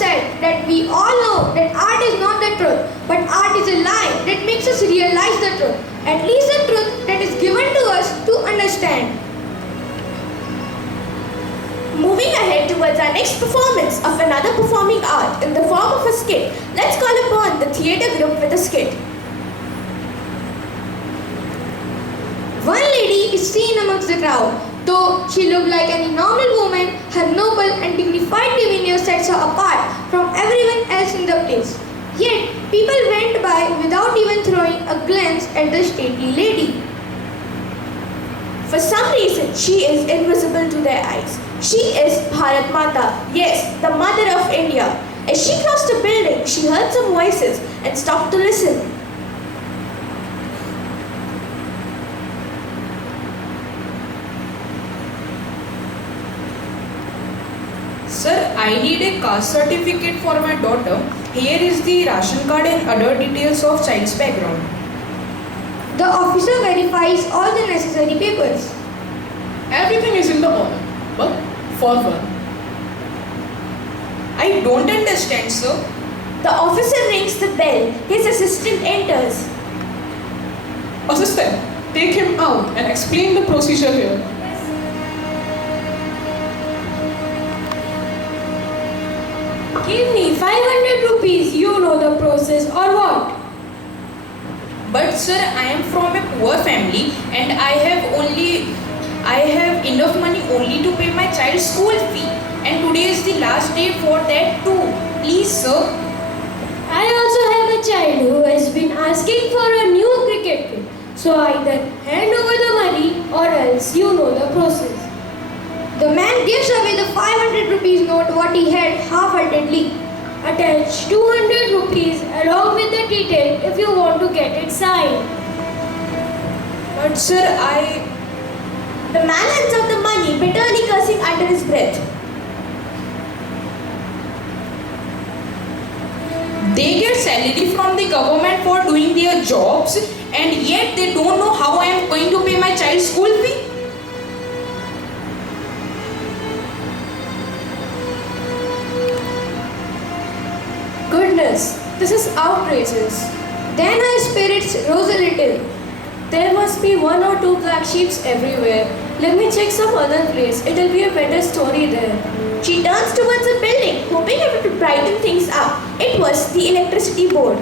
said that we all know that art is not the truth, but art is a lie that makes us realize the truth, at least the truth that is given to us to understand. Moving ahead towards our next performance of another performing art in the form of a skit, let's call upon the theatre group with a skit. One lady is seen amongst the crowd. Though she looked like any normal woman, her noble and dignified demeanor sets her apart from everyone else in the place. Yet, people went by without even throwing a glance at the stately lady. For some reason, she is invisible to their eyes. She is Bharat Mata, yes, the mother of India. As she crossed a building, she heard some voices and stopped to listen. Sir, I need a caste certificate for my daughter. Here is the ration card and other details of child's background. The officer verifies all the necessary papers. Everything is in the order, but for one. I don't understand, sir. The officer rings the bell. His assistant enters. Assistant, take him out and explain the procedure here. Give me 500 rupees, you know the process or what? But sir, I am from a poor family and I have enough money only to pay my child's school fee. And today is the last day for that too. Please, sir. I also have a child who has been asking for a new cricket kit. So either hand over the money or else you know the process. The man gives away the 500 rupees note what he had half-heartedly. Attach 200 rupees along with the detail if you want to get it signed. But sir, The man hands out the money, bitterly cursing under his breath. they get salary from the government for doing their jobs and yet they don't know how I am going to pay my child's school fee. Goodness, this is outrageous. Then her spirits rose a little. There must be 1 or 2 black sheep everywhere. Let me check some other place. It'll be a better story there. She turns towards a building, hoping it would brighten things up. It was the electricity board.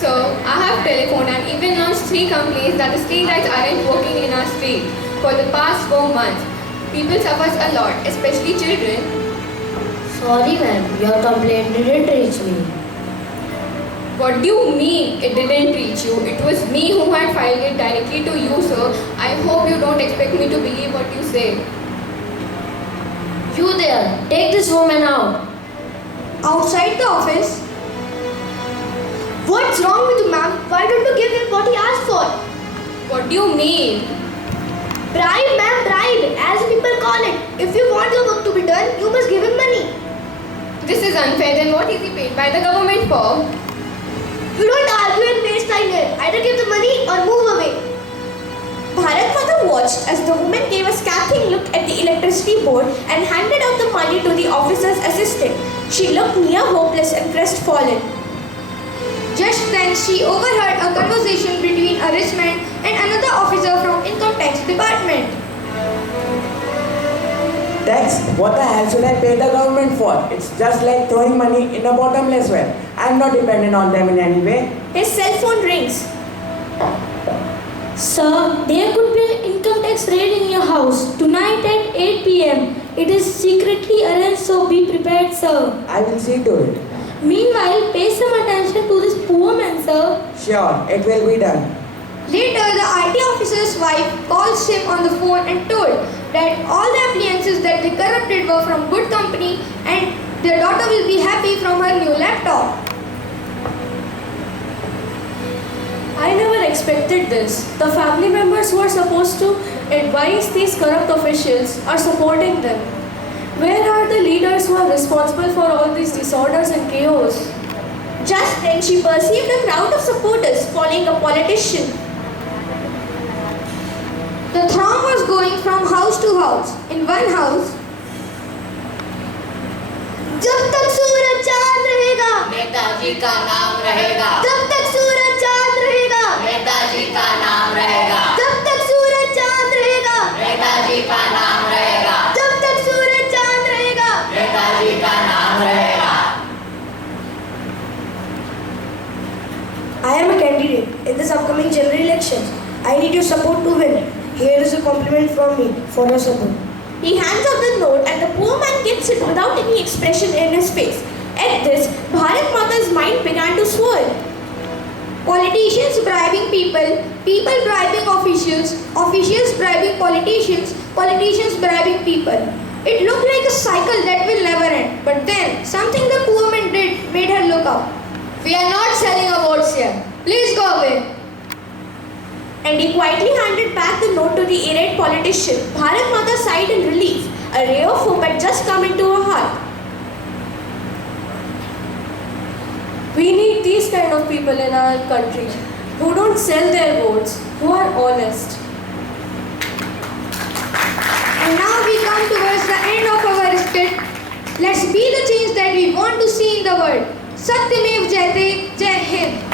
So, I have telephoned and even launched 3 complaints that the street lights aren't working in our street for the past 4 months. People suffers a lot, especially children. Sorry ma'am, your complaint didn't reach me. What do you mean it didn't reach you? It was me who had filed it directly to you, sir. I hope you don't expect me to believe what you say. You there, take this woman out. Outside the office, What's wrong with you, ma'am? Why don't you give him what he asked for? What do you mean? Bribe, ma'am, bribe, as people call it. If you want your work to be done, you must give him money. This is unfair. Then what is he paid by the government for? You don't argue and waste time here. Either give the money or move away. Bharat Mata watched as the woman gave a scathing look at the electricity board and handed out the money to the officer's assistant. She looked near hopeless and crestfallen. just then she overheard a conversation between a rich man and another officer from Income Tax Department. Tax? What the hell should I pay the government for? It's just like throwing money in a bottomless well. I'm not dependent on them in any way. His cell phone rings. Sir, there could be an income tax raid in your house tonight at 8 p.m. It is secretly arranged, so be prepared, sir. I will see to it. Meanwhile, pay some attention to this poor man, sir. Sure, it will be done. Later, the IT officer's wife calls him on the phone and told that all the appliances that they corrupted were from good company and their daughter will be happy from her new laptop. I never expected this. The family members who are supposed to advise these corrupt officials are supporting them. Where are the leaders who are responsible for all these disorders and chaos? Just then she perceived a crowd of supporters following a politician. The throng was going from house to house. In one house, जब तक सूरज चांद रहेगा, नेताजी का नाम रहेगा। जब तक सूरज चांद रहेगा, नेताजी का नाम रहेगा। जब तक सूरज चांद रहेगा, नेताजी का नाम रहेगा। जब तक सूरज चांद रहेगा, नेताजी का नाम रहेगा। I am a candidate in this upcoming general elections. I need your support to win. Here is a compliment from me for your support. He hands out the note and the poor man gets it without any expression in his face. At this, Bharat Mata's mind began to swirl. politicians bribing people, people bribing officials, officials bribing politicians, politicians bribing people. It looked like a cycle that will never end. But then, something the poor man did made her look up. We are not selling our votes here. Please go away. And he quietly handed back the note to the irate politician. Bharat Mata sighed in relief. A ray of hope had just come into her heart. We need these kind of people in our country who don't sell their votes, who are honest. And now we come towards the end of our skit. Let's be the change that we want to see in the world. Satyamev Jayate, Jai Hind.